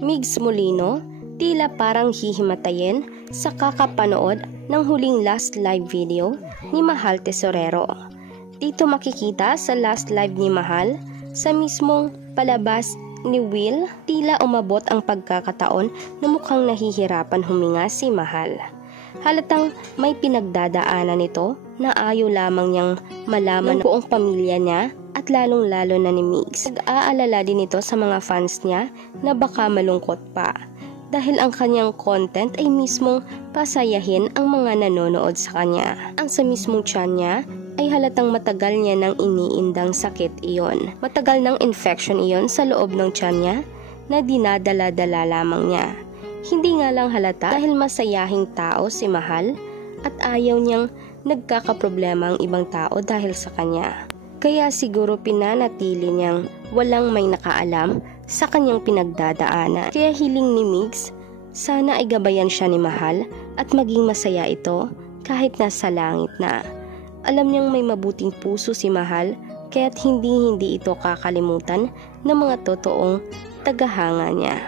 Migs Molino, tila parang hihimatayin sa kakapanood ng huling last live video ni Mahal Tesorero. Dito makikita sa last live ni Mahal, sa mismong palabas ni Will, tila umabot ang pagkakataon na mukhang nahihirapan huminga si Mahal. Halatang may pinagdadaanan nito na ayaw lamang niyang malaman ng buong pamilya niya at lalong-lalo na ni Migs. Nag-aalala din ito sa mga fans niya na baka malungkot pa dahil ang kanyang content ay mismong pasayahin ang mga nanonood sa kanya. Ang sa mismong tiyan niya ay halatang matagal niya nang iniindang sakit iyon. Matagal ng infection iyon sa loob ng tiyan niya na dinadala-dala lamang niya. Hindi nga lang halata dahil masayahing tao si Mahal at ayaw niyang nagkakaproblema ang ibang tao dahil sa kanya. Kaya siguro pinanatili niyang walang may nakaalam sa kanyang pinagdadaanan. Kaya hiling ni Migs, sana ay gabayan siya ni Mahal at maging masaya ito kahit nasa langit na. Alam niyang may mabuting puso si Mahal kaya't hindi ito kakalimutan ng mga totoong tagahanga niya.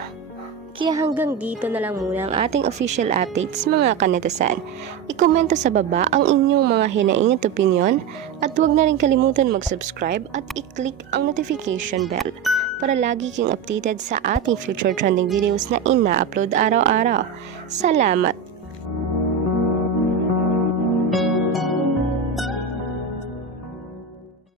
Kaya hanggang dito na lang muna ang ating official updates mga kanetasan. I-komento sa baba ang inyong mga hinaing at opinion at huwag na rin kalimutan mag-subscribe at i-click ang notification bell para lagi kang updated sa ating future trending videos na ina-upload araw-araw. Salamat!